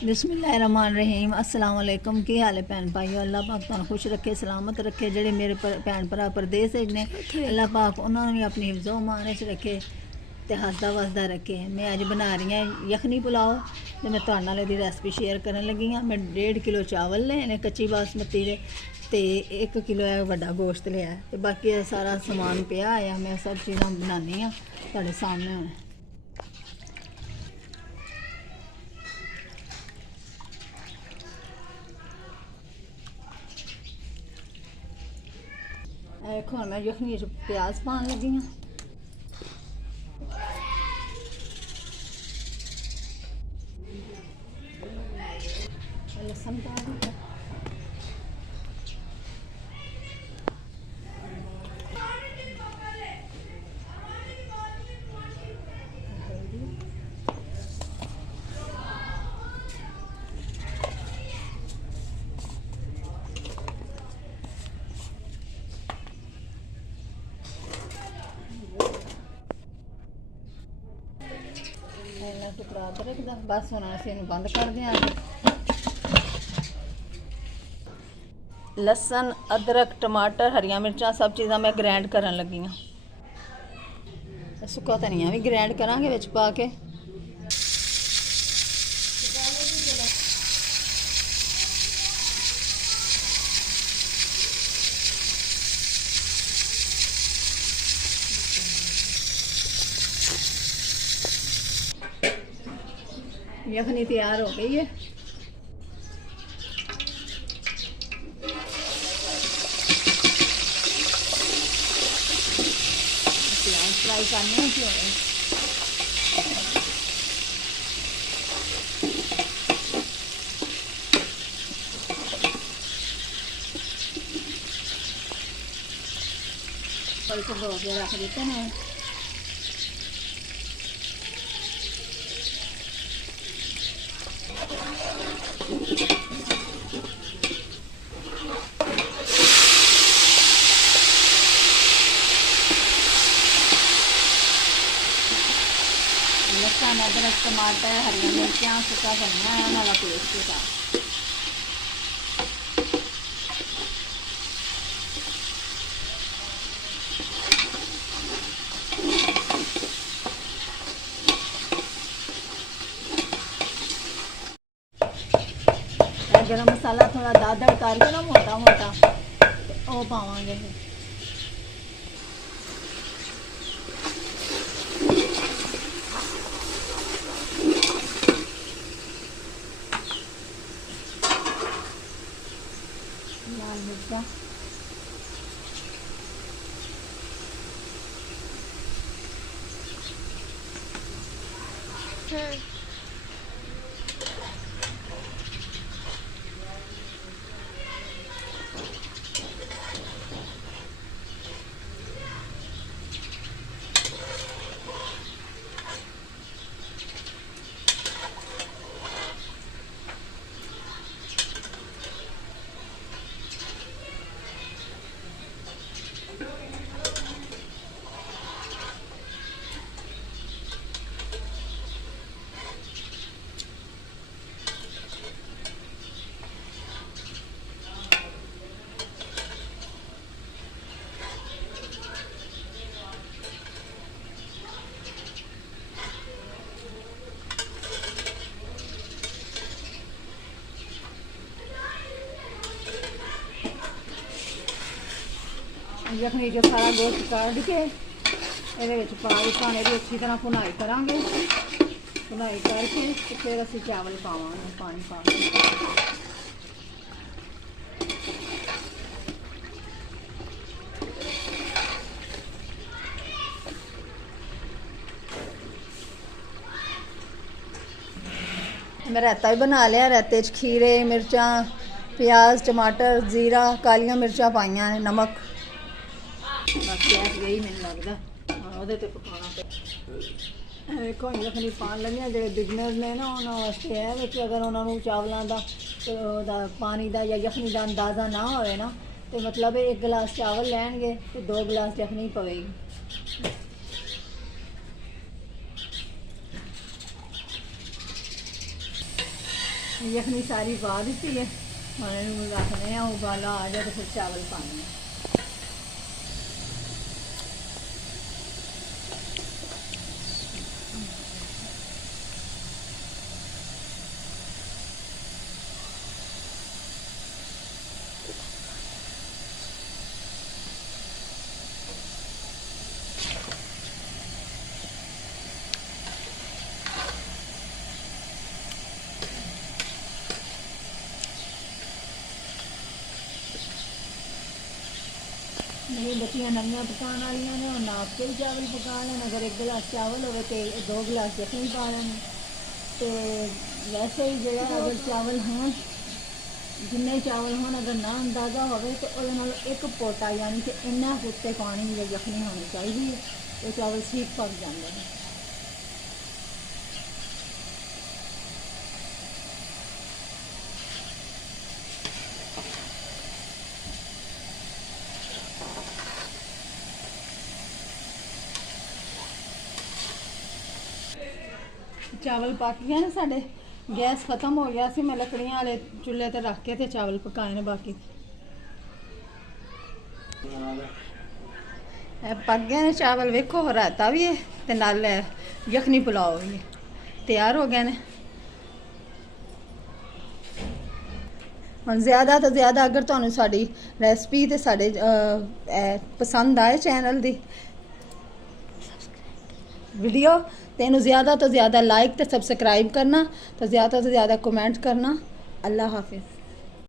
बिस्मिल्लाहिर्रहमानिर्रहीम अस्सलाम वालेकुम। की हाल है भैन भाई? अल्लाह पाक तुहानू खुश रखे, सलामत रखे। जेडे मेरे भैन भरा परदेस ने अल्लाह पाक उन्होंने भी अपनी हिफ्ज़ो अमान च रखे ते हसदा वसदा रखे। मैं अज बना रही हूँ यखनी पुलाव ते मैं तुहाडे नाल इहदी रेसिपी शेयर करन लगी हाँ। मैं 1.5 किलो चावल ले ने कच्ची बासमती दे ते 1 किलो वड्डा गोश्त लिया ते बाकी सारा समान पिया है। मैं सब चीज़ां बनानी हाँ तुहाडे सामने हुण। देखो मैं यखनी च प्याज पान लगी हाँ। लसन पा दिया, टुकड़ा अदरक दा। बस हुण असीं इहनूं बंद कर देंगे। लसन अदरक टमाटर हरियां मिर्चां सब चीज़ां मैं ग्रैंड करन लगी हाँ। सुक्का धनिया भी ग्रैंड करांगे विच पा के। यखनी तैयार हो गई है। प्याज फ्राई करने हैं। कल को धो के रख देते हैं। लसन अदरक टमाटर हरियां मिर्चां सुक्का धनिया उन्होंने पेस्ट था। गरम मसाला थोड़ा दादड़ करके ना मोटा मोटा वो पावांगे। लाल मिर्चा यखनी जो सारा गोश्त काट के ये पा पाने की अच्छी तरह भुनाई करांगे। भुनाई करके फिर असीं चावल पावांगे पानी पा के। मैं रायता भी बना लिया। रायते च खीरे मिर्चां प्याज टमाटर जीरा कालियां मिर्चां पाइयां ने नमक। बस गैस यही मैंने लगता वो पकाना पे। देखो यखनी पान लगी जो बिगनर्स ने ना उन्होंने वास्ते है कि अगर उन्होंने चावलों का पानी का या यखनी का अंदाज़ा ना होए ना तो मतलब 1 गिलास चावल लैणगे तो 2 गिलास यखनी पवेगी। यखनी सारी पा दी है, हम रखने उबाला आ जाए तो फिर चावल पाने। मेरी बच्चियां नवियां पकाने वाली ने, और नाप के भी चावल पका लेना। अगर 1 गिलास चावल हो तो 2 गिलास यखनी पा लेनी। तो वैसे ही जो अगर चावल हों, जिन्ने चावल हों, अगर ना अंदाज़ा हो तो 1 पोटा यानी कि इन्ना कुत्ते पानी या यखनी होनी चाहिए, तो चावल ठीक पक जाते हैं। चावल पक गए ना साढ़े, गैस खत्म हो गया सी, मैं लकड़ियां वाले चूल्हे ते रख के ते चावल पकाए ने। बाकी पक गए ने चावल, वेखो रायता भी है ते नाल यखनी पुलाव भी है, तैयार हो गए ने। हम ज़्यादा तो ज़्यादा अगर तुहानू साडी रेसिपी ते साडे पसंद आए चैनल दी वीडियो, तो इन्हू ज़्यादा तो ज़्यादा लाइक तो सबसक्राइब करना, तो ज़्यादा कमेंट करना। अल्लाह हाफिज़।